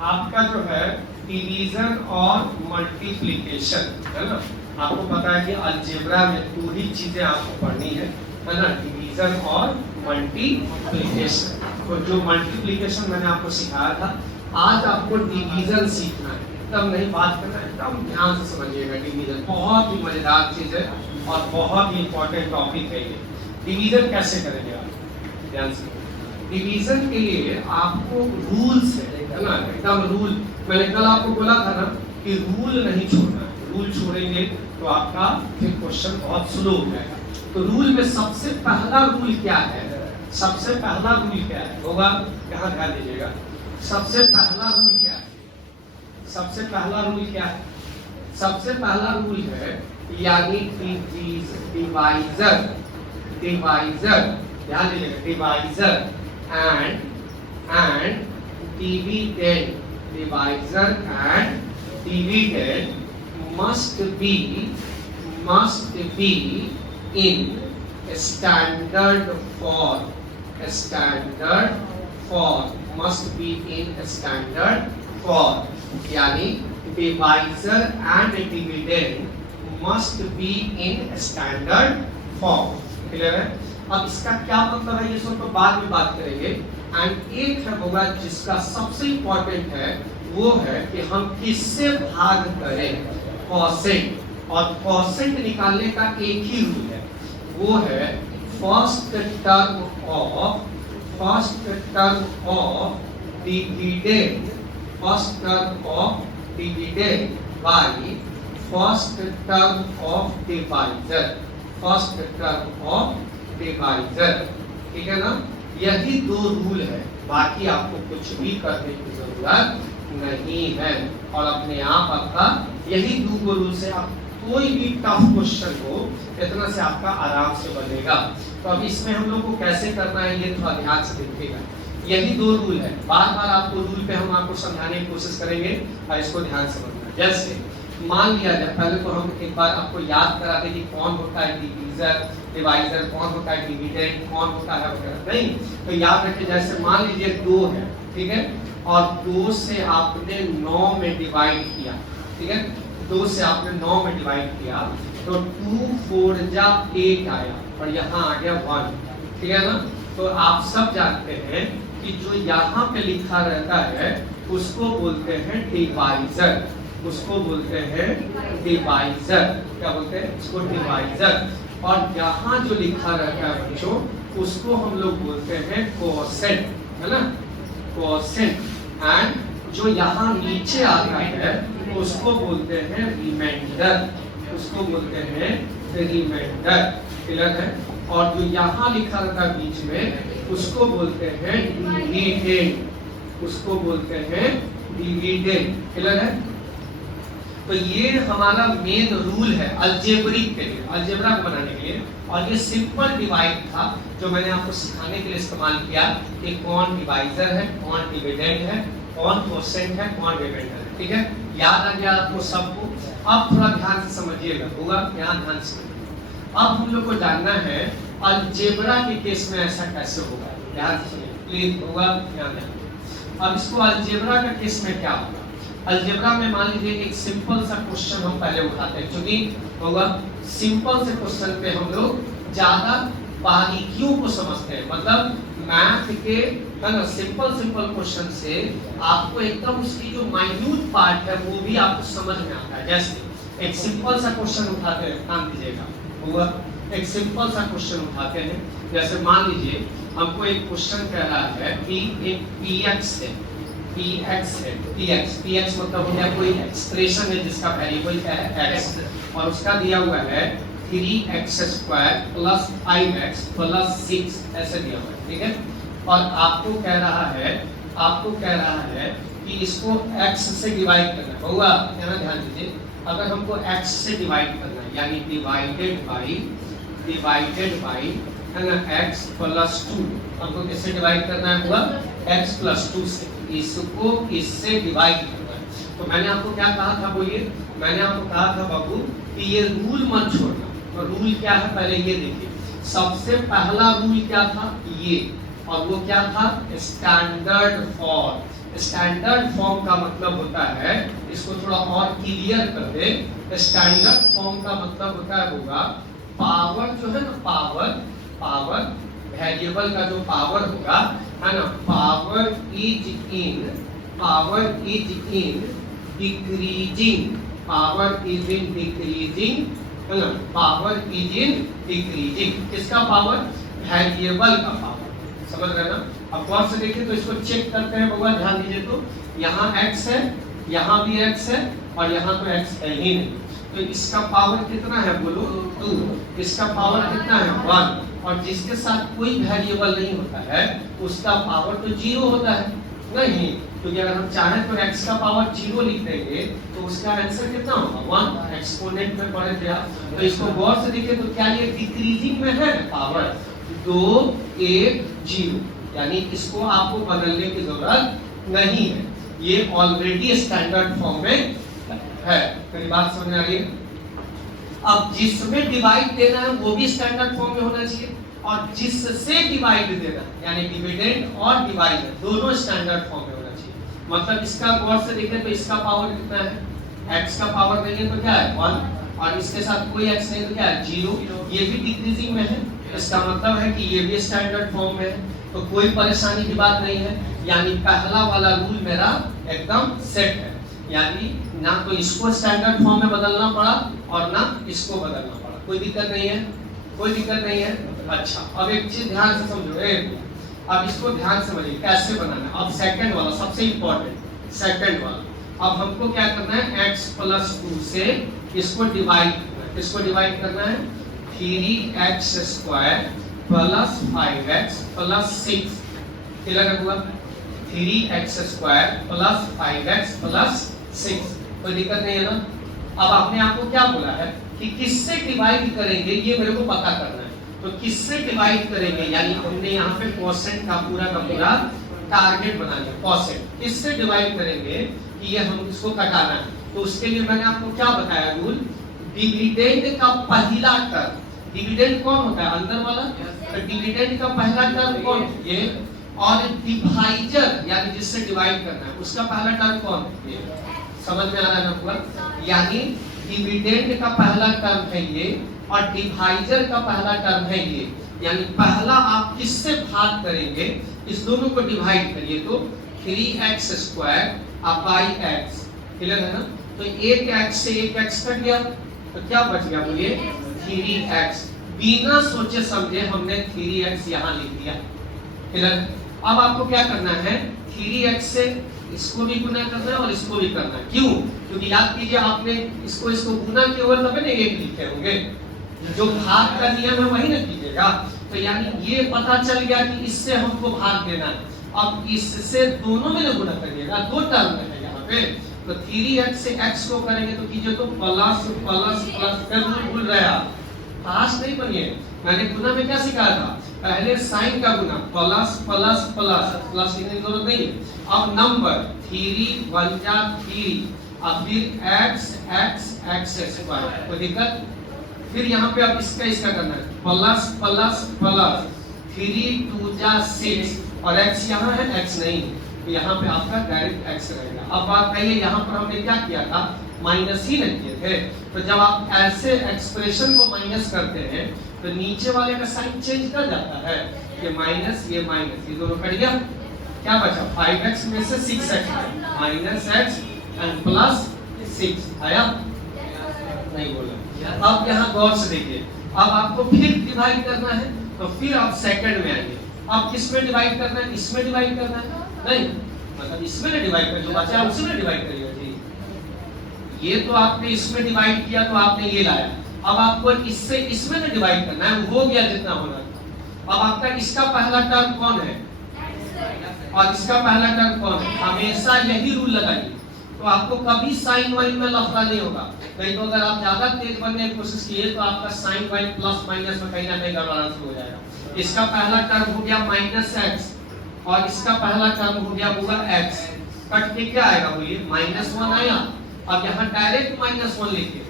आपका जो है डिवीजन और मल्टीप्लिकेशन है ना, आपको पता है कि अलजेब्रा में दो ही चीजें आपको पढ़नी है ना, डिवीजन और मल्टीप्लिकेशन। तो जो मल्टीप्लिकेशन मैंने आपको सिखाया था, आज आपको डिवीजन सीखना है, एकदम नहीं बात करना है, एकदम ध्यान से समझिएगा। डिवीजन बहुत ही मजेदार चीज है और बहुत ही इंपॉर्टेंट टॉपिक है ये। डिवीजन कैसे करेंगे आप, ध्यान से। डिवीजन के लिए आपको रूल्स है ना, एकदम रूल। मैंने कल आपको बोला था ना कि रूल नहीं छोड़ना है, रूल छोड़ेंगे तो आपका फिर क्वेश्चन बहुत स्लो हो जाएगा। तो रूल में सबसे पहला रूल क्या है, सबसे पहला रूल क्या है होगा, यहाँ ध्यान दीजिएगा। सबसे पहला रूल क्या है, सबसे पहला रूल क्या है, सबसे पहला रूल है यानी डिवाइजर, डिवाइजर, ध्यान दीजिएगा, divisor and dividend, divisor and dividend must be in standard form, standard form, must be in standard form, यानी divisor and dividend must be in standard form। Clear है? अब इसका क्या मतलब है ये सब तो बाद में बात करेंगे। एंड एक है होगा जिसका सबसे इंपॉर्टेंट है, वो है कि हम किससे भाग करें, परसेंट। और परसेंट निकालने का एक ही रूल है, वो है first term of dividend, first term of dividend by first term of divisor, first term of divisor. ठीक है ना, यही दो रूल है, बाकी आपको कुछ भी करने की जरूरत नहीं है। और अपने आप आपका यही दो रूल से आप कोई भी टफ क्वेश्चन हो इतना से आपका आराम से बनेगा। तो अब इसमें हम लोग को कैसे करना है ये थोड़ा ध्यान से देखिएगा। यही दो रूल है, बार बार आपको रूल पे हम आपको समझाने की कोशिश करेंगे और इसको ध्यान से समझना। जैसे मान लिया जाए, पहले तो हम एक बार आपको याद करा दें कि कौन होता है डिवीजर, डिवाइजर, कौन होता है डिविडेंड, कौन होता है वगैरह। नहीं तो याद रखिए, जैसे मान लीजिए 2 है, ठीक है, और 2 से आपने 9 में डिवाइड किया, ठीक है, 2 से आपने 9 में डिवाइड किया तो 2 4 जा 8 आया और यहाँ आ गया 1, ठीक है ना। तो आप सब जानते हैं कि जो यहाँ पे लिखा रहता है उसको बोलते हैं डिवाइजर, उसको बोलते हैं डिवाइजर। क्या बोलते हैं इसको, डिवाइजर। और यहाँ जो लिखा रहता है बच्चों उसको हम लोग बोलते हैं कोसेंट, है ना, कोसेंट। एंड जो यहाँ नीचे आता है उसको बोलते हैं रिमाइंडर, उसको बोलते हैं रिमाइंडर। क्लियर है? और जो यहाँ लिखा रहता है बीच में उसको बोलते हैं डिविडेंड, उसको बोलते हैं डिविडेंड। क्लियर है? तो ये हमारा मेन रूल है अलजेब्रिक के लिए, अलजेब्रा को बनाने के लिए। और ये सिंपल डिवाइड था जो मैंने आपको सिखाने के लिए इस्तेमाल किया कि कौन डिवाइजर है, कौन डिविडेंड है, कौन कोसेंट है, कौन रिमाइंडर है। ठीक है, याद आ गया आपको सबको। अब थोड़ा ध्यान से समझिएगा, होगा यहाँ ध्यान से। अब हम लोग को जानना है अलजेब्रा के केस में ऐसा कैसे होगा, ध्यान से सुनिए प्लीज, होगा ध्यान दें। अब इसको अलजेब्रा का केस में क्या होगा, अलजेब्रा में मान लीजिए एक सिंपल सा क्वेश्चन हम पहले उठाते हैं, क्योंकि होगा सिंपल से क्वेश्चन पे हम लोग ज्यादा बारीकियों को समझते हैं। मतलब मैथ के है ना सिंपल क्वेश्चन से आपको एकदम उसकी जो माइन्यूट पार्ट है वो भी आपको समझ में आता है। जैसे एक सिंपल सा क्वेश्चन उठाते हैं, ध्यान दीजिएगा, होगा एक सिंपल सा क्वेश्चन उठाते हैं। जैसे मान लीजिए हमको एक क्वेश्चन कह रहा है कि एक px है, px है, px मतलब हो गया कोई एक्सप्रेशन है जिसका वेरिएबल क्या है x, और उसका दिया हुआ है 3x² + 5x + 6 ऐसे दिया हुआ है, ठीक है। और आपको कह रहा है कि इसको x से डिवाइड करना है, होगा यहाँ ध्यान दीजिए। अगर हमको x से डिवाइड करना है यानी डिवाइडेड बाय है ना x + 2, हमको किससे डिवाइड करना है, हुआ x + 2 से, इसको इससे डिवाइड करना है। तो मैंने आपको क्या कहा था, बोलिए, मैंने आपको कहा था बाबू कि ये रूल मत छोड़ना। तो रूल क्या है पहले ये देखिए, सबसे पहला रूल क्या था ये, और वो क्या था स्टैंडर्ड फॉर्म। स्टैंडर्ड फॉर्म का मतलब होता है, इसको थोड़ा और क्लियर कर दे। स्टैंडर्ड फॉर्म का मतलब होता है होगा पावर जो है ना, पावर वेरिएबल का जो पावर होगा है ना, power is in decreasing, power is in decreasing है ना, पावर इज इन डिक्रीजिंग। किसका पावर? वेरिएबल का पावर। समझ रहे ना? अब गौर से देखिए तो इसको चेक करते हैं भगवान, ध्यान दीजिए। तो यहाँ x है, यहाँ भी x है और यहाँ तो x है ही नहीं, तो इसका पावर कितना है बोलो? 2। इसका पावर कितना है? 1। और जिसके साथ कोई वेरिएबल नहीं होता है उसका पावर तो 0 होता है नहीं, क्योंकि अगर हम चाहें तो x का पावर 0 लिख देंगे तो उसका आंसर कितना होगा? 1। एक्सपोनेंट में पढ़े थे आप, तो इसको गौर से देखिए तो क्या ये डिक्रीजिंग में है? पावर 2 1 0, यानी इसको आपको बदलने की जरूरत नहीं है, ये ऑलरेडी स्टैंडर्ड फॉर्म में है। मेरी बात समझ आ रही है? अब जिसमें डिवाइड देना है वो भी स्टैंडर्ड फॉर्म में होना चाहिए, और जिससे डिवाइड देना यानी डिविडेंड और डिवाइडर दोनों स्टैंडर्ड फॉर्म में होना चाहिए। मतलब इसका गौर से देखें तो इसका पावर कितना है? x का पावर देंगे तो क्या है? 1, और इसके साथ कोई x नहीं तो क्या है? 0। ये भी डिक्रीजिंग में है, इसका मतलब है कि ये भी स्टैंडर्ड फॉर्म में है, तो कोई परेशानी की बात नहीं है। यानी पहला वाला रूल मेरा एकदम सेट है, यानी ना तो इसको स्टैंडर्ड फॉर्म में बदलना पड़ा और ना इसको बदलना पड़ा। कोई दिक्कत नहीं है? कोई दिक्कत नहीं है। अच्छा, अब एक चीज ध्यान से समझो, अब इसको ध्यान से समझिए कैसे बनाना है। अब सेकंड वाला सबसे इंपॉर्टेंट, सेकंड वाला। अब हमको क्या करना है? x + 2 से इसको डिवाइड करना है। इसको डिवाइड करना है 3x² + 5x + 6। क्लियर हुआ? 3x² + 5x + 6। कोई दिक्कत नहीं है ना? अब आपने आपको क्या बोला है कि किससे डिवाइड करेंगे, ये मेरे को पता करना है। तो किससे डिवाइड करेंगे, यानी हमने यहाँ पे क्वोशेंट का पूरा टारगेट बना लिया। क्वोशेंट किससे डिवाइड करेंगे कि ये हम इसको घटाना है, तो उसके लिए मैंने आपको क्या बताया रूल? डिविडेंड का पहला टर्म, डिविडेंड कौन होता है? अंदर वाला। तो डिविडेंड का पहला टर्म कौन? ये। और डिवाइजर यानी जिससे डिवाइड करना है उसका पहला टर्म कौन? ये। समझ में आ रहा है ना पूरा? यानी डिविडेंड का पहला टर्म है ये और डिवाइजर का पहला टर्म है ये। यानी पहला आप किससे भाग करेंगे? इस दोनों को डिवाइड करिए तो 3x² / x। क्लियर है ना? तो एक x से एक x कट गया तो क्या बच गया बोलिए? 3x। बिना सोचे समझे हमने 3x यहाँ लिख दिया। क्लियर? अब आपको क्या करना है? 3x से इसको भी गुना करना है और इसको भी करना है। क्यों? क्योंकि याद कीजिए आपने इसको गुना किया हुआ तब ना एक लिखे होंगे, जो भाग का नियम है वही ना कीजिएगा। तो यानी ये पता चल गया कि इससे हमको भाग देना है, अब इससे दोनों में ना गुना करिएगा, दो टर्म है यहाँ पे। तो 3x से x को करेंगे तो कीजिए तो प्लस प्लस प्लस, फिर भूल रहे आप, फास्ट नहीं बनिए। मैंने गुना में क्या सिखाया था? पहले साइन का गुना, प्लस प्लस प्लस, प्लस लिखने की जरूरत नहीं है। अब नंबर 3 1 जा 3, अब फिर x² कोई दिक्कत? फिर यहाँ पे अब इसका करना है प्लस प्लस प्लस, 3 2 जा 6, और x यहाँ है, x नहीं, तो यहाँ पे आपका डायरेक्ट x रहेगा। अब बात कहिए यहाँ पर हमने क्या किया था? माइनस ही नहीं किए थे। तो जब आप ऐसे एक्सप्रेशन को माइनस करते हैं तो नीचे वाले का साइन चेंज कर जाता है, ये माइनस ये दोनों कट गया, क्या बचा? 5x में से 6x minus x and plus 6 आया? नहीं बोला। अब यहाँ गौर से देखिए, अब आपको फिर डिवाइड करना है तो फिर आप सेकंड में आएंगे। अब किसमें डिवाइड करना है? इसमें डिवाइड करना है? नहीं, मतलब इसमें ना डिवाइड कर, जो बचा है उसी में डिवाइड करिए। ये तो आपने इसमें डिवाइड किया तो आपने ये लाया, अब आपको इससे इसमें ना डिवाइड करना है, हो गया जितना होना था। अब आपका इसका पहला टर्म कौन है और इसका पहला टर्म कौन है? हमेशा यही रूल लगाइए, तो आपको कभी साइन वाइन में लफड़ा नहीं होगा। नहीं तो अगर आप ज्यादा तेज बनने की कोशिश किए तो आपका साइन वाइन प्लस माइनस में कहीं ना कहीं गड़बड़ाना शुरू हो जाएगा। इसका पहला टर्म हो गया -x और इसका पहला टर्म हो गया होगा x, कट के क्या आएगा बोलिए? -1 आया। अब यहाँ डायरेक्ट -1 लिखिए,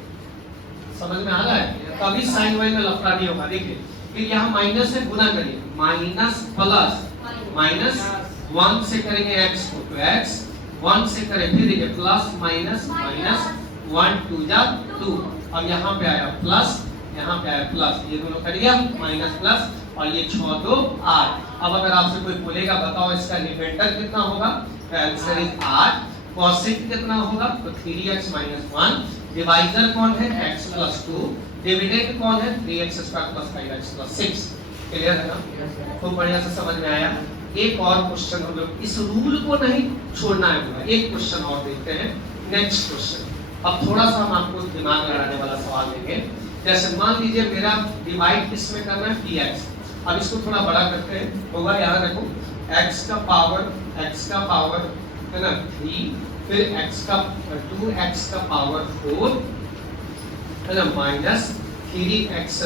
समझ में आ रहा है? कभी साइन वाइन में लफड़ा नहीं होगा। देखिए फिर यहाँ माइनस से गुना करिए, माइनस प्लस माइनस 1 से करेंगे x को तो x, 1 से करें फिर देखिए प्लस माइनस माइनस, 1 2 जा 2, अब यहाँ पे आया प्लस, यहाँ पे आया प्लस, ये दोनों कट गया माइनस प्लस, और ये 6 2 8। अब अगर आपसे कोई बोलेगा बताओ इसका रिमाइंडर कितना होगा, तो आंसर इज 8। कोसेक कितना होगा, तो 3x - 1। डिवाइजर कौन है, x + 2। डिविडेंड कौन है, 3x² + 5x + 6। क्लियर है ना, तो बढ़िया से समझ में आया। एक और क्वेश्चन हम लोग, इस रूल को नहीं छोड़ना है पूरा, एक क्वेश्चन और देखते हैं। नेक्स्ट क्वेश्चन, अब थोड़ा सा हम आपको दिमाग लगाने वाला सवाल देंगे। जैसे मान लीजिए मेरा डिवाइड किस में करना है, dx। अब इसको थोड़ा बड़ा करते हैं, होगा यहाँ देखो x का पावर है ना 3, फिर 2x का पावर 4 है ना माइनस 3x²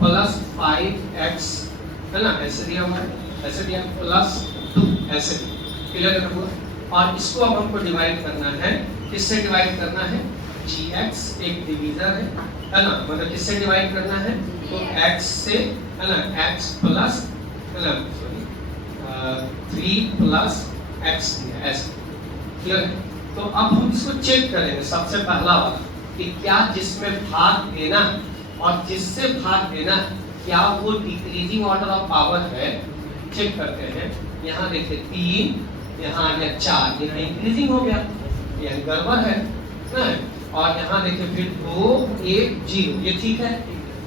प्लस 5x है ना, ऐसे दिया हुआ है, ऐसे दिया प्लस 2 ऐसे दिया। क्लियर है ना। और इसको अब हमको डिवाइड करना है, किससे डिवाइड करना है, gx एक डिवीजर है ना, मतलब किससे डिवाइड करना है, तो x से है ना, x प्लस है ना सॉरी 3 प्लस x दिया ऐसे। क्लियर है। तो अब हम इसको चेक करेंगे, सबसे पहला वाला कि क्या जिसमें भाग देना और जिससे भाग देना क्या वो डिक्रीजिंग ऑर्डर ऑफ पावर है। चेक करते हैं, यहाँ देखिए 3, यहाँ आ गया 4, ये इंक्रीजिंग हो गया, ये गड़बड़ है ना? और यहाँ देखिए फिर 2 1 0, ये ठीक है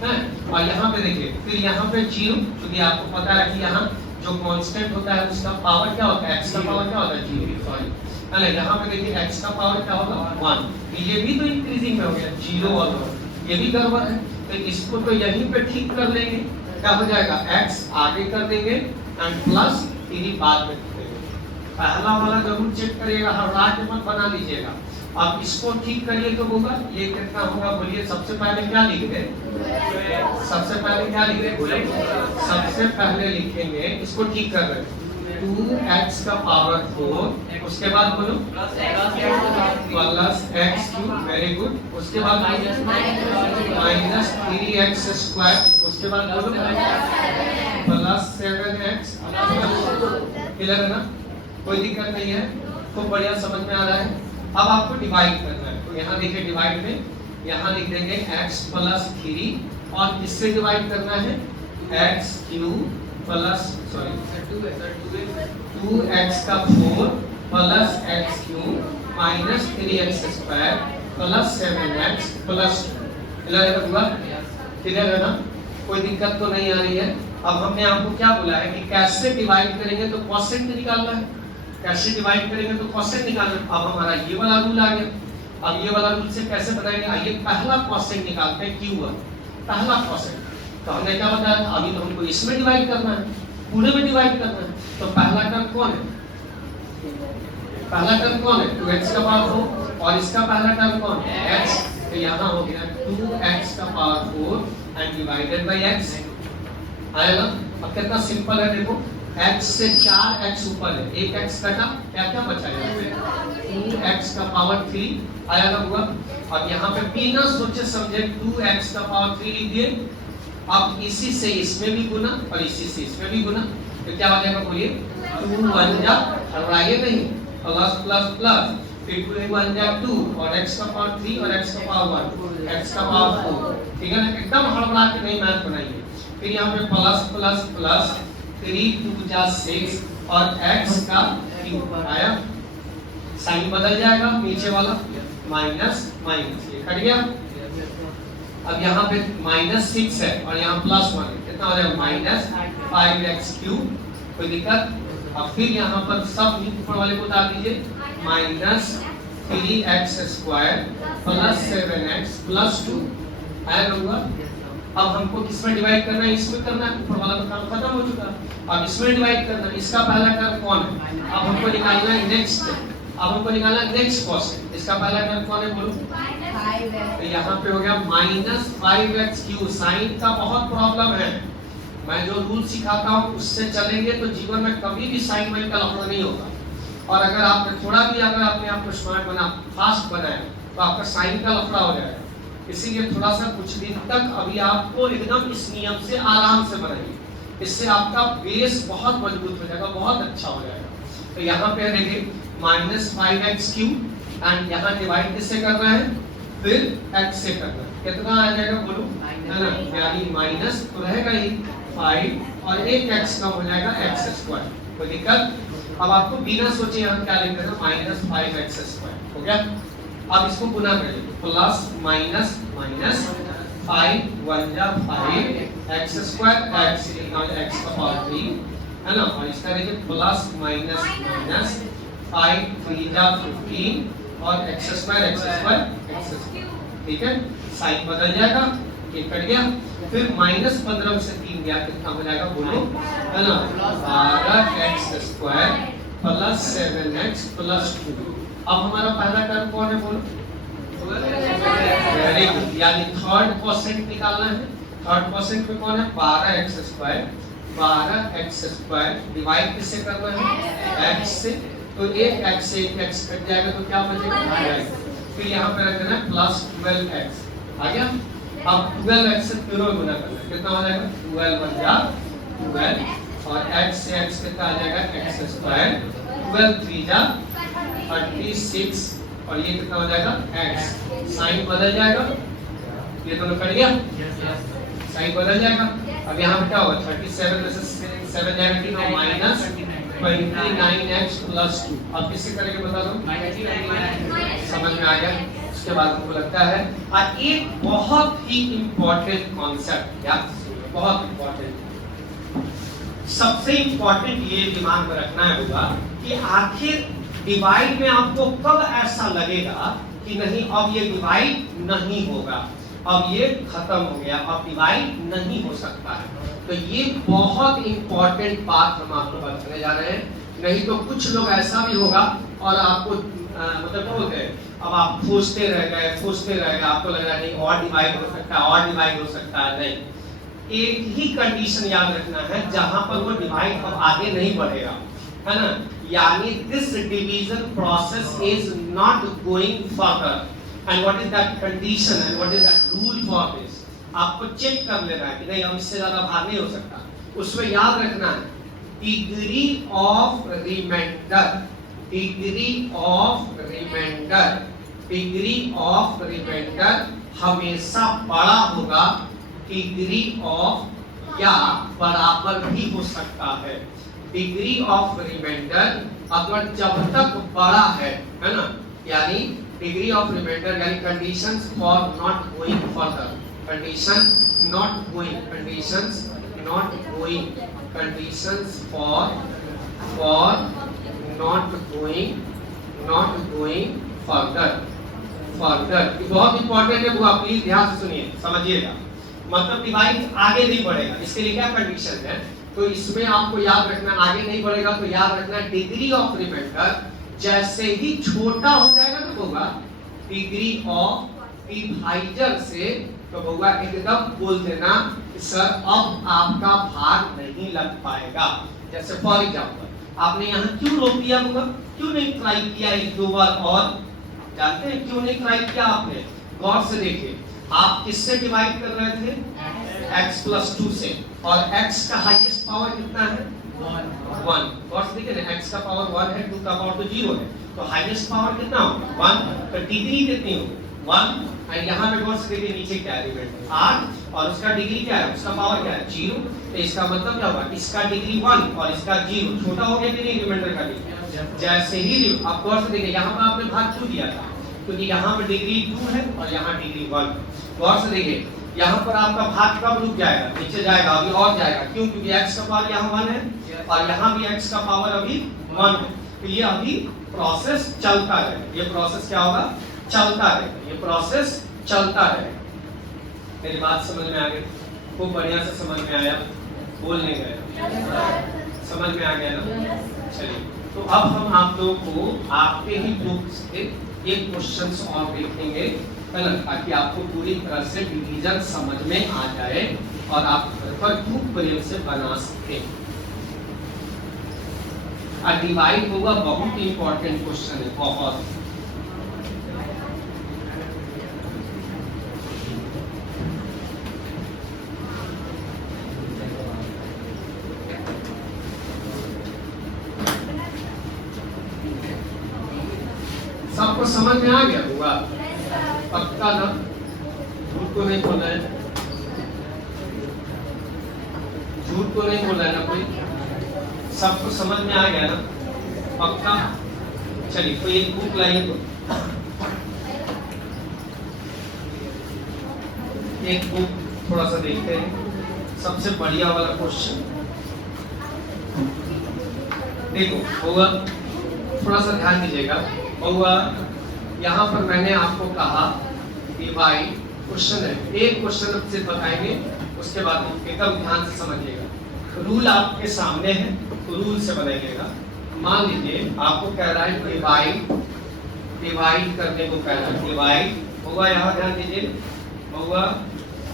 ना? और यहाँ पे देखिए फिर यहाँ पे 0, क्योंकि आपको पता है कि यहाँ जो कांस्टेंट होता है उसका पावर क्या होता है, x का पावर क्या होता है 0, सॉरी है ना। यहाँ पे देखिए x का पावर क्या होगा 1, ये भी तो इंक्रीजिंग में हो गया 0 और 1, ये भी गड़बड़ है। तो इसको तो यहीं पे ठीक कर लेंगे, क्या हो जाएगा x आगे कर देंगे एंड प्लस 3 बाद में कर देंगे। पहला वाला जरूर चेक करिएगा, हर के मत बना लीजिएगा। अब इसको ठीक करिए तो होगा, ये कितना होगा बोलिए। सबसे पहले क्या लिख दे, सबसे पहले क्या लिख दे, सबसे पहले लिखेंगे इसको ठीक कर रहे 2x का पावर 4, उसके बाद बोलो प्लस x3, वेरी गुड, उसके बाद माइनस 3x², उसके बाद बोलो प्लस 7x। क्लियर है ना, कोई दिक्कत नहीं है, खूब बढ़िया समझ में आ रहा है। अब आपको डिवाइड करना है, तो यहाँ देखिए डिवाइड में यहाँ लिख देंगे x + 3, और इससे डिवाइड करना है x³ प्लस सॉरी 2x का 4 plus x³ minus 3x² plus 7x plus 2। Clear है ना, क्लियर है ना, कोई दिक्कत तो नहीं आ रही है। अब हमने आपको क्या बोला है कि कैसे डिवाइड करेंगे, तो कोसेंट निकालना है, कैसे डिवाइड करेंगे तो कोसेंट निकालना। अब हमारा ये वाला रूल आ गया। अब ये वाला रूल से कैसे बताएंगे, आइए पहला कोसेंट निकालते हैं, Q1 पहला कोसेंट। तो हमने क्या बताया, अभी तो हमको इसमें डिवाइड करना है, पूरे में डिवाइड करना है। तो पहला टर्म कौन है, पहला टर्म कौन है 2x का पावर 4, और इसका पहला टर्म कौन है x। तो यहाँ हो गया 2x का power 4 and divided by x। आएगा। अब कितना सिंपल है, देखो x से 4x ऊपर है, एक x कटा, क्या क्या बचा यहाँ पे 2x का पावर 3 आया ना हुआ। अब यहाँ पे बिना सोचे समझे 2x का पावर 3 लिख दिए। अब इसी से इसमें भी गुना और इसी से इसमें भी गुना, तो क्या हो जाएगा बोलिए 2 1 जा, हटाइए नहीं, प्लस प्लस प्लस, फिर 2 1 जा 2, और x का पावर 3 और x का पावर 1, x का पावर 4। ठीक है ना, एकदम हड़बड़ा के नहीं मैथ बनाइए। फिर यहाँ पे प्लस प्लस प्लस 3 2 जा 6, और x का क्यूब आया, साइन बदल जाएगा, नीचे वाला माइनस माइनस ये कट गया। अब यहाँ पे -6 है और यहाँ +1 है, कितना हो जाएगा -5x³। कोई दिक्कत। अब फिर यहाँ पर सब ऊपर वाले को उतार दीजिए, -3x² प्लस 7x प्लस 2 आया होगा। अब हमको किसमें डिवाइड करना है, इसमें करना है, ऊपर वाला तो काम खत्म हो चुका। अब इसमें डिवाइड करना है, इसका पहला टर्म कौन है, अब हमको निकालना है नेक्स्ट, अब हमको निकालना है नेक्स्ट क्वेश्चन। इसका पहला टर्म कौन है बोलो, तो यहाँ पे हो गया -5x³। साइन का बहुत प्रॉब्लम है, मैं जो रूल सिखाता हूँ उससे चलेंगे तो जीवन में कभी भी साइन वाइन का लफड़ा नहीं होगा। और अगर आपने थोड़ा भी अगर अपने आप को स्मार्ट बना, फास्ट बनाया, तो आपका साइन का लफड़ा हो जाएगा। इसीलिए थोड़ा सा कुछ दिन तक अभी आपको एकदम इस नियम से आराम से बनाइए, इससे आपका बेस बहुत मजबूत हो जाएगा, बहुत अच्छा हो जाएगा। तो यहाँ पे देखिए -5x³ एंड यहाँ डिवाइड किससे कर रहे हैं, फिर x से कर रहे हैं, कितना आ जाएगा बोलो, है ना, यानी माइनस तो रहेगा ही 5 और एक x कम हो जाएगा x²। कोई दिक्कत? अब आपको बिना सोचे यहाँ क्या लिख देना, -5x² हो गया। अब इसको गुना कर लीजिए, प्लस माइनस माइनस 5 1 जा 5 x² x x का पावर 3 है ना, और इसका देखिए प्लस माइनस माइनस 5 3 जा 15 और x², ठीक है, साइन बदल जाएगा, ये कट गया। फिर -15 में से 3 गया, कितना हो जाएगा बोलो, है ना, 12x² प्लस 7x प्लस 2। अब हमारा पहला टर्म कौन है बोलो, वेरी गुड, यानी थर्ड परसेंट निकालना है। थर्ड परसेंट में कौन है, 12x² डिवाइड किससे कर रहे हैं, x से, तो एक x से एक x कट जाएगा तो क्या बचेगा, फिर यहाँ पे रख देना है प्लस 12x आ गया। अब 12x से फिर गुना करना है, कितना हो जाएगा, 12 बन गया 12 और x से x कितना आ जाएगा, x², 12 3 जा 36 और ये कितना हो जाएगा x, साइन बदल जाएगा, ये दोनों कट गया, साइन बदल जाएगा। अब यहाँ पे क्या होगा, 37 में से 7 जाएगा कि नो, माइनस 29x प्लस 2। अब किससे करेंगे बता दो, समझ में आ गया। उसके बाद हमको लगता है और एक बहुत ही इंपॉर्टेंट कॉन्सेप्ट, या बहुत इंपॉर्टेंट, सबसे इंपॉर्टेंट ये दिमाग में रखना है होगा कि आखिर डिवाइड में आपको कब ऐसा लगेगा कि नहीं अब ये डिवाइड नहीं होगा, अब ये खत्म हो गया, अब डिवाइड नहीं हो सकता है। तो ये बहुत इंपॉर्टेंट बात हम आपको बताने जा रहे हैं। नहीं तो कुछ लोग ऐसा भी होगा और आपको मतलब क्या होते हैं, अब आप सोचते रह गए, आपको लग रहा है नहीं और डिवाइड हो सकता है, और डिवाइड हो सकता है, नहीं, एक ही कंडीशन याद रखना है जहां पर वो डिवाइड अब आगे नहीं बढ़ेगा, है ना, यानी this division process is not going further. And what is that condition and what is that rule for this, आपको चेक कर लेना है कि नहीं अब इससे ज्यादा भाग नहीं हो सकता। उसमें याद रखना है degree of reminder, degree of reminder, degree of reminder हमेशा बड़ा होगा डिग्री ऑफ, या बराबर भी हो सकता है। डिग्री ऑफ रिमाइंडर अगर जब तक बड़ा है ना, यानी डिग्री ऑफ रिमाइंडर यानी conditions for not going further, condition not going, conditions not going, conditions for not going further, further बहुत इंपॉर्टेंट है, वो आप प्लीज ध्यान से सुनिए, समझिएगा। मतलब डिवाइड आगे नहीं बढ़ेगा, इसके लिए क्या कंडीशन है, तो इसमें आपको याद रखना आगे नहीं बढ़ेगा, तो याद रखना डिग्री ऑफ रिमाइंडर जैसे ही छोटा हो जाएगा तो होगा डिग्री ऑफ डिवाइजर से, तो होगा एकदम बोल देना सर अब आपका भाग नहीं लग पाएगा। जैसे फॉर एग्जांपल आपने यहाँ क्यों रोक दिया होगा, क्यों नहीं ट्राई किया एक दो बार, और जानते हैं क्यों नहीं ट्राई किया आपने, गौर से देखिए, आप किससे डिवाइड कर रहे थे, x प्लस 2 से, और x का हाईएस्ट पावर कितना है 1, गौर से देखिए ना, x का पावर 1 है, 2 का पावर तो 0 है, तो हाईएस्ट पावर कितना होगा 1, तो डिग्री कितनी होगी 1, और यहाँ पे गौर से देखिए नीचे क्या है रिमाइंडर 8 और उसका डिग्री क्या है, उसका पावर क्या है 0, तो इसका मतलब क्या होगा, इसका डिग्री 1 और इसका 0, छोटा हो गया कि नहीं रिमाइंडर का डिग्री। जैसे ही आप गौर से देखिए यहाँ पर आपने भाग क्यों दिया था, क्योंकि यहाँ पर डिग्री 2 है और यहाँ डिग्री 1, गौर से देखिए यहाँ पर आपका भाग कब रुक जाएगा, नीचे जाएगा, अभी और जाएगा, क्यों, क्योंकि x का पावर यहाँ 1 है और यहाँ भी x का पावर अभी 1 है, तो ये अभी प्रोसेस चलता रहेगा, ये प्रोसेस क्या होगा, चलता रहेगा, ये प्रोसेस चलता रहेगा। मेरी बात समझ में आ गई, खूब बढ़िया से समझ में आया, बोलने गए, समझ में आ गया ना। चलिए तो अब हम आप लोगों को आपके ही बुक से एक क्वेश्चंस और देखेंगे, है ना, ताकि आपको पूरी तरह से डिवीजन समझ में आ जाए और आप घर पर खूब प्रेम से बना सके। डिवाइड होगा, बहुत इंपॉर्टेंट क्वेश्चन है, बहुत। सबको समझ में आ गया होगा? पक्का ना? झूठ तो नहीं बोलना है, झूठ तो नहीं बोलना है ना कोई? सबको समझ में आ गया ना? पक्का? चलिए कोई एक बुक लाइए तो, एक बुक थोड़ा सा देखते हैं। सबसे बढ़िया वाला क्वेश्चन देखो होगा, थोड़ा सा ध्यान दीजिएगा होगा। यहाँ पर मैंने आपको कहा कि भाई क्वेश्चन है, एक क्वेश्चन सिर्फ बताएंगे, उसके बाद एकदम ध्यान से समझिएगा। रूल आपके सामने है तो रूल से बनाइएगा। मान लीजिए आपको कह रहा है डिवाइड करने को कह रहा है, डिवाइड होगा, यहाँ ध्यान दीजिए होगा,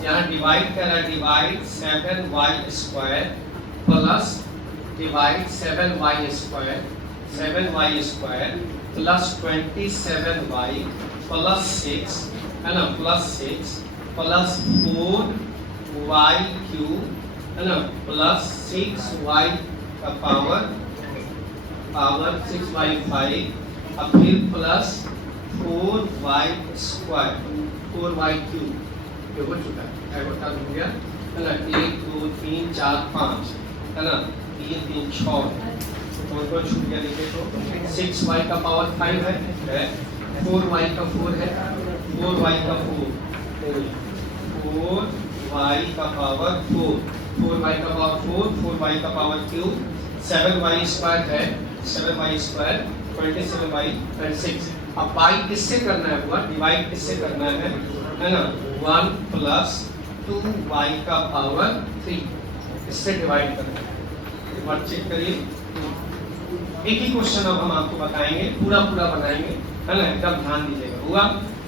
यहाँ डिवाइड कर रहा है, divide 7y square plus divide 7y square, 7y square plus 27y plus 6 है ना, प्लस 6 प्लस 4y क्यूब है ना, प्लस 6y का पावर 6y5 अब फिर plus 4y square 4y cube, ये हो चुका है, बता हो गया है ना। 1 2 3 4 5 है ना, 3 3 6 तो छूट गया। देखिए तो 6y का पावर 5 है, 4y का 4 है, 4y का 4 4y का पावर 4, 4y का पावर 4, 4y का पावर क्यूब, 7y स्क्वायर है, 7y स्क्वायर 27y 26। अब y किससे करना है हुआ, डिवाइड किससे करना है ना, 1 प्लस 2y का पावर 3, इससे डिवाइड करना है। एक बार चेक करिए, एक ही क्वेश्चन अब हम आपको बताएंगे, पूरा बनाएंगे है ना, एकदम ध्यान दीजिएगा। हुआ?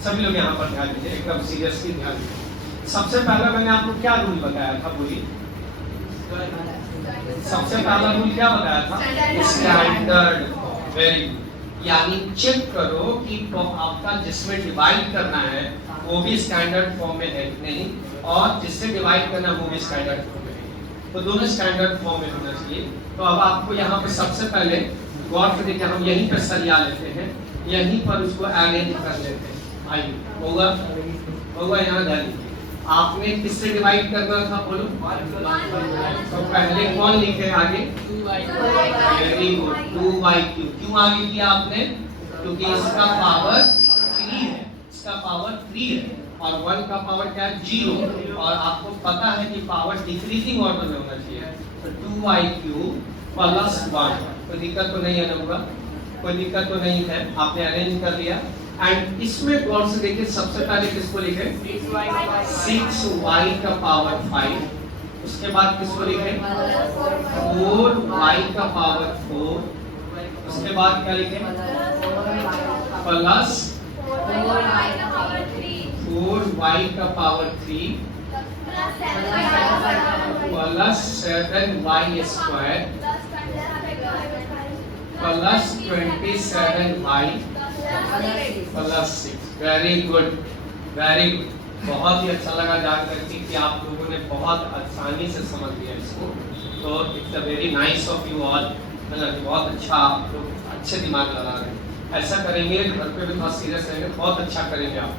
सभी लोग यहाँ पर ध्यान दीजिए, एकदम सीरियसली ध्यान दीजिए। सबसे पहला मैंने आपको क्या रूल बताया था, बोलिए? सबसे पहला रूल क्या बताया था? स्टैंडर्ड। Very good. यानी चेक करो कि आपका जिसमें डिवाइड करना है वो भी स्टैंडर्ड फॉर्म में है नहीं, और जिससे डिवाइड करना है वो भी स्टैंडर्ड फॉर्म में है, तो दोनों स्टैंडर्ड फॉर्म में होना चाहिए। तो अब आपको यहाँ पर सबसे पहले गौर से देखिए, हम यहीं पर सरिया लेते हैं, यहीं पर उसको अरेंज कर लेते हैं। आइए होगा यहाँ ध्यान दीजिए, आपने किससे डिवाइड करना था बोलो? तो पहले कौन लिखे आगे? 2y cube. क्यों आगे किया आपने? क्योंकि इसका पावर 3 है, इसका पावर 3 है और 1 का पावर क्या है? 0, और आपको पता है कि पावर डिक्रीजिंग ऑर्डर में होना चाहिए, तो 2y क्यूब प्लस 1। कोई दिक्कत तो नहीं है ना होगा? कोई दिक्कत तो नहीं है, आपने अरेंज कर लिया। एंड इसमें गौर से देखिए, सबसे पहले किसको लिखे? 6y का पावर 5, उसके बाद किसको लिखे? 4y का पावर 4, उसके बाद क्या लिखे? प्लस 4y का power 3 plus 7y square plus 27y plus 6। Very good, very good. बहुत ही अच्छा लगा जानकर कि आप लोगों ने बहुत आसानी से समझ लिया इसको, तो it's a very nice of you all, मतलब बहुत अच्छा, आप लोग अच्छे दिमाग लगा रहे हैं। ऐसा करेंगे घर पे भी बहुत सीरियस रहेंगे, बहुत अच्छा करेंगे आप।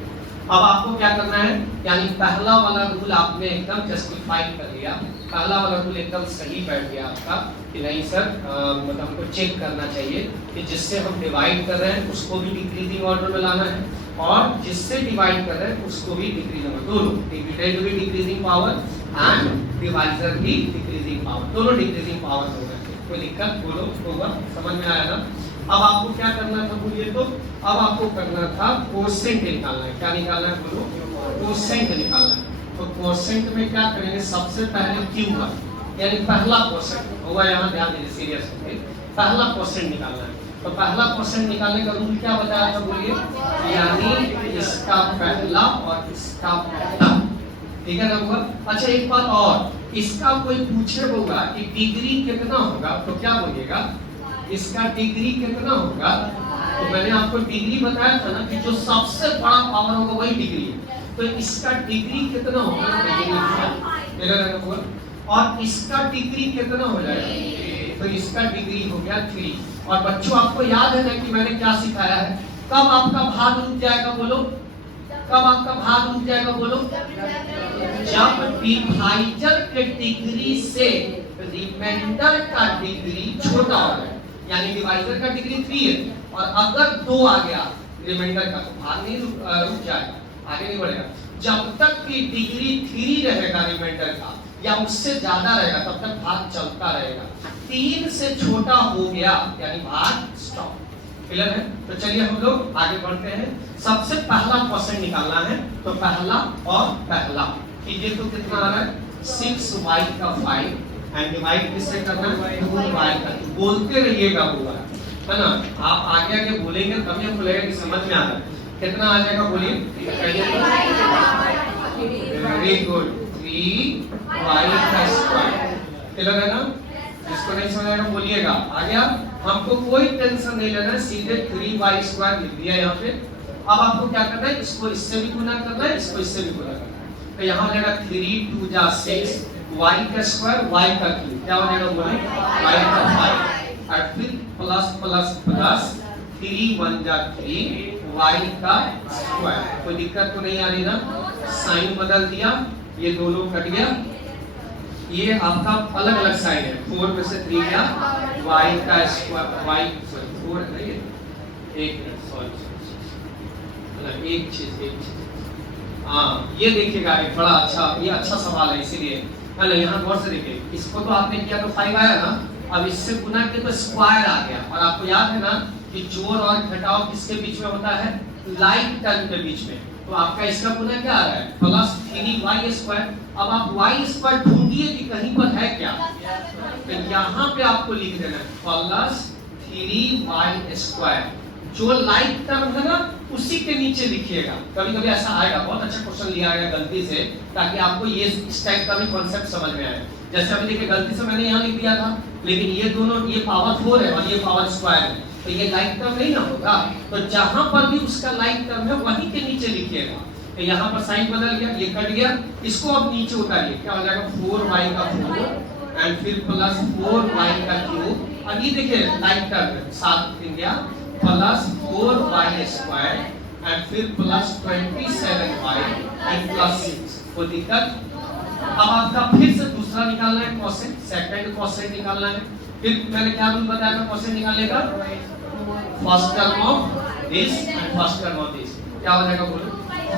अब आपको क्या करना है, यानी पहला वाला रूल आपने एकदम जस्टिफाई कर लिया, पहला वाला रूल एकदम सही बैठ गया आपका कि नहीं सर, मतलब हमको चेक करना चाहिए कि जिससे हम डिवाइड कर रहे हैं उसको भी डिक्रीजिंग ऑर्डर में लाना है, और जिससे डिवाइड कर रहे हैं उसको भी डिक्रीजिंग ऑर्डर, दोनों डिविडेंड भी डिक्रीजिंग पावर एंड डिवाइजर भी डिक्रीजिंग पावर, दोनों डिक्रीजिंग पावर होगा। कोई दिक्कत बोलो, होगा? समझ में आया ना? अब आपको क्या करना था बोलिए? तो अब आपको करना था कोसेंट निकालना है। क्या निकालना है बोलो? कोसेंट निकालना है। तो कोसेंट में क्या करेंगे? सबसे पहले Q1 यानी पहला कोसेंट होगा, यहाँ ध्यान दीजिए सीरियस होके, पहला कोसेंट निकालना है। तो पहला कोसेंट निकालने का रूल क्या बताया था बोलिए? यानी इसका पहला और इसका पहला, ठीक है ना होगा? अच्छा एक बात और, इसका कोई पूछे होगा कि डिग्री कितना होगा, तो क्या बोलिएगा? इसका डिग्री कितना होगा? तो मैंने आपको डिग्री बताया था ना कि जो सबसे बड़ा पावर होगा वही डिग्री है, तो इसका डिग्री कितना होगा? और इसका डिग्री कितना हो जाएगा? तो इसका डिग्री हो गया 3। और बच्चों आपको याद है ना कि मैंने क्या सिखाया है कब आपका भाग रुक जाएगा बोलो, कब आपका भाग रुक जाएगा बोलो, जब डिवाइजर के डिग्री से रिमाइंडर का डिग्री छोटा हो जाए, यानी डिवाइजर का डिग्री 3 है और अगर 2 आ गया रिमाइंडर का तो भाग नहीं रुक जाएगा, आगे नहीं बढ़ेगा। जब तक कि डिग्री 3 रहेगा रिमाइंडर का या उससे ज्यादा रहेगा तब तक भाग चलता रहेगा। 3 से छोटा हो गया यानी भाग स्टॉप। क्लियर है? तो चलिए हम लोग आगे बढ़ते हैं। सबसे पहला क्वेश्चन निकालना है, तो पहला और पहला कीजिए। तो कितना आ रहा है 6y का 5 एंड डिवाइड किससे करना है 2y का। बोलते रहिएगा पूरा, है ना, आप आगे आगे बोलेंगे तभी आपको लगेगा कि समझ में आ रहा है। कितना आ जाएगा बोलिए, वेरी गुड 3y का स्क्वायर। क्लियर है ना? जिसको नहीं समझ आएगा बोलिएगा। आ गया? हमको कोई टेंशन नहीं लेना है, सीधे 3y स्क्वायर लिख दिया यहाँ पे। अब आपको क्या करना है, इसको इससे भी गुना करना है, इसको इससे भी गुना करना है। तो यहाँ हो जाएगा 3 2 जा 6 y का स्क्वायर y का क्यूब, क्या हो जाएगा बोले y का 5 और फिर प्लस प्लस प्लस 3 1 जा 3 y का स्क्वायर। कोई दिक्कत तो नहीं आ रही ना? साइन बदल दिया, ये दोनों कट गया, ये आपका अलग अलग साइन है। 4 में से 3 गया y का स्क्वायर, y सॉरी 4 नहीं, एक मिनट सॉरी एक चीज हाँ, ये देखिएगा एक बड़ा अच्छा, ये अच्छा सवाल है इसीलिए, है ना। यहाँ गौर से देखिए, इसको तो आपने किया तो 5 आया ना, अब इससे गुना किया तो स्क्वायर आ गया। और आपको याद है ना कि जोड़ और घटाव किसके बीच में होता है, लाइक टर्म के बीच में। तो आपका इसका गुना क्या आ रहा है प्लस 3y स्क्वायर। अब आप y स्क्वायर ढूंढिए कि कहीं पर है क्या, तो यहाँ पे आपको लिख देना है प्लस 3y स्क्वायर। जो लाइक टर्म है ना उसी के नीचे लिखिएगा। कभी कभी ऐसा आएगा, बहुत अच्छा क्वेश्चन लिया गया गलती से, ताकि आपको ये इस टाइप का भी कॉन्सेप्ट समझ में आए। जैसे अभी देखिए गलती से मैंने यहाँ लिख दिया था, लेकिन ये दोनों, ये पावर 4 है और ये पावर स्क्वायर है, तो ये लाइक टर्म नहीं ना होगा। तो जहां पर भी उसका लाइक टर्म है वहीं के नीचे लिखिएगा। तो यहाँ पर साइन बदल गया, ये कट गया, इसको अब नीचे उतारिए, क्या हो जाएगा 4y का 4 एंड फिर प्लस 4y का क्यूब। अब ये देखिए लाइक टर्म 7 दिन गया प्लस 4y स्क्वायर एंड फिर प्लस 27y एंड प्लस 6। कोई दिक्कत? अब आपका फिर से दूसरा निकालना है क्वेश्चन, सेकंड क्वेश्चन निकालना है। फिर मैंने क्या रूल बताया था क्वेश्चन निकालने का, first term of this and first term of this. क्या हो जाएगा बोलो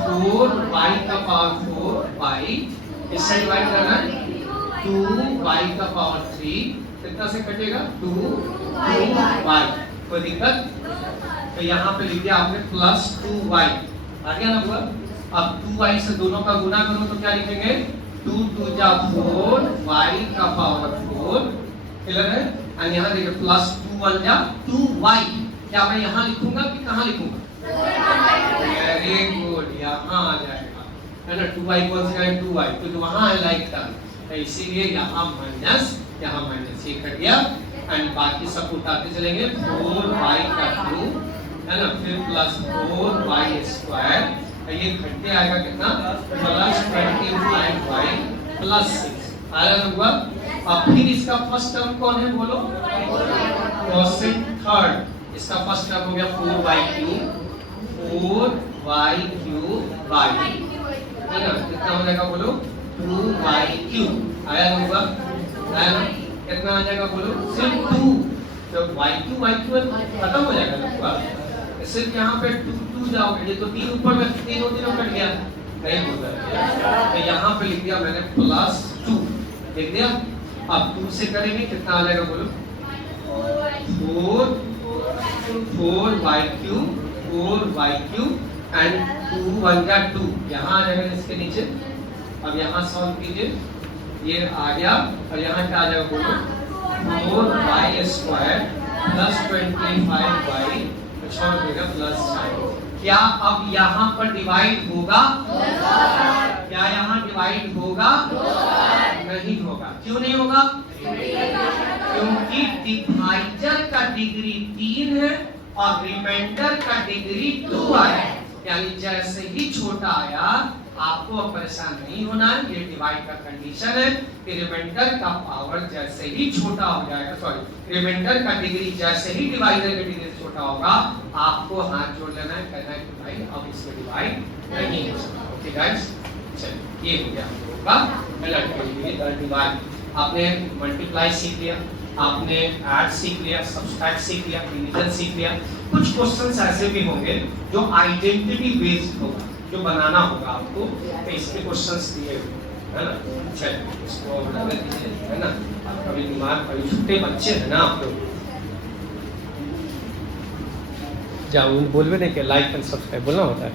4y का पावर 4y, इस साइड y करना है 2y का पावर 3, कितना से कटेगा 2y। कोई दिक्कत? तो यहाँ पे लिख दिया आपने प्लस 2y, आ गया ना हुआ। अब 2y से दोनों का गुना करो तो क्या लिखेंगे 2 2 जा 4 y का पावर 4। क्लियर है? और यहाँ देखिए प्लस 2 1 जा 2y। क्या मैं यहाँ लिखूंगा कि कहाँ लिखूंगा? वेरी गुड, यहाँ आ जाएगा, है ना। 2y कौन सा है 2y, तो वहाँ है लाइक टर्म, तो इसीलिए यहाँ माइनस, यहाँ माइनस, ये कट गया एंड बाकी सब उठाते चलेंगे 4y का क्यूब, है ना, फिर प्लस 4y स्क्वायर, ये घटते आएगा कितना प्लस 25y प्लस 6 आया ना हुआ। अब फिर इसका फर्स्ट टर्म कौन है बोलो, कोसेक थर्ड। इसका फर्स्ट टर्म हो गया 4y cube, 4y cube y, है ना, कितना हो जाएगा बोलो 2y क्यूब। आया ना हुआ, आया ना, कितना आ जाएगा बोलो सिर्फ 2, तो y2 खत्म हो जाएगा ना, सिर्फ यहाँ पे 2 2 जाओगे, ये तो 3 ऊपर में 3 कट गया, नहीं होगा। तो यहाँ पे लिख दिया मैंने प्लस 2, लिख दिया। अब 2 से करेंगे कितना आ जाएगा बोलो 4y cube 4y cube and 2 1 जा 2, यहाँ आ जाएगा इसके नीचे। अब यहाँ सॉल्व कीजिए, ये आ गया और यहाँ क्या आ जाएगा बोलो 4y स्क्वायर प्लस 25y छोड़ देगा प्लस साइन। क्या अब यहाँ पर डिवाइड होगा? क्या यहाँ डिवाइड होगा? नहीं होगा। क्यों नहीं होगा? क्योंकि डिवाइजर का डिग्री 3 है और रिमाइंडर का डिग्री 2 आया, यानी जैसे ही छोटा आया आपको अब परेशान नहीं होना है, ये डिवाइड का कंडीशन है कि रिमाइंडर का पावर जैसे ही छोटा हो जाएगा, सॉरी रिमाइंडर का डिग्री जैसे ही डिवाइडर की डिग्री से छोटा होगा, आपको हाथ जोड़ लेना है, कहना है कि भाई अब इसमें डिवाइड नहीं हो सकता। ओके गाइस, चलिए ये हो गया हम लोगों का मेथड के लिए डिवाइड। आपने मल्टीप्लाई सीख लिया, आपने ऐड सीख लिया, सब्सट्रैक्ट सीख लिया, डिवीजन सीख लिया। कुछ क्वेश्चंस ऐसे भी होंगे जो आइडेंटिटी बेस्ड होगा, जो बनाना होगा आपको, तो इसके क्वेश्चंस दिए हुए है ना। चलिए इसको लगा दीजिए, है ना। कभी दिमाग, कभी छोटे बच्चे हैं ना आप लोग, जाओ बोलवे नहीं कि लाइक एंड सब्सक्राइब बोलना होता है।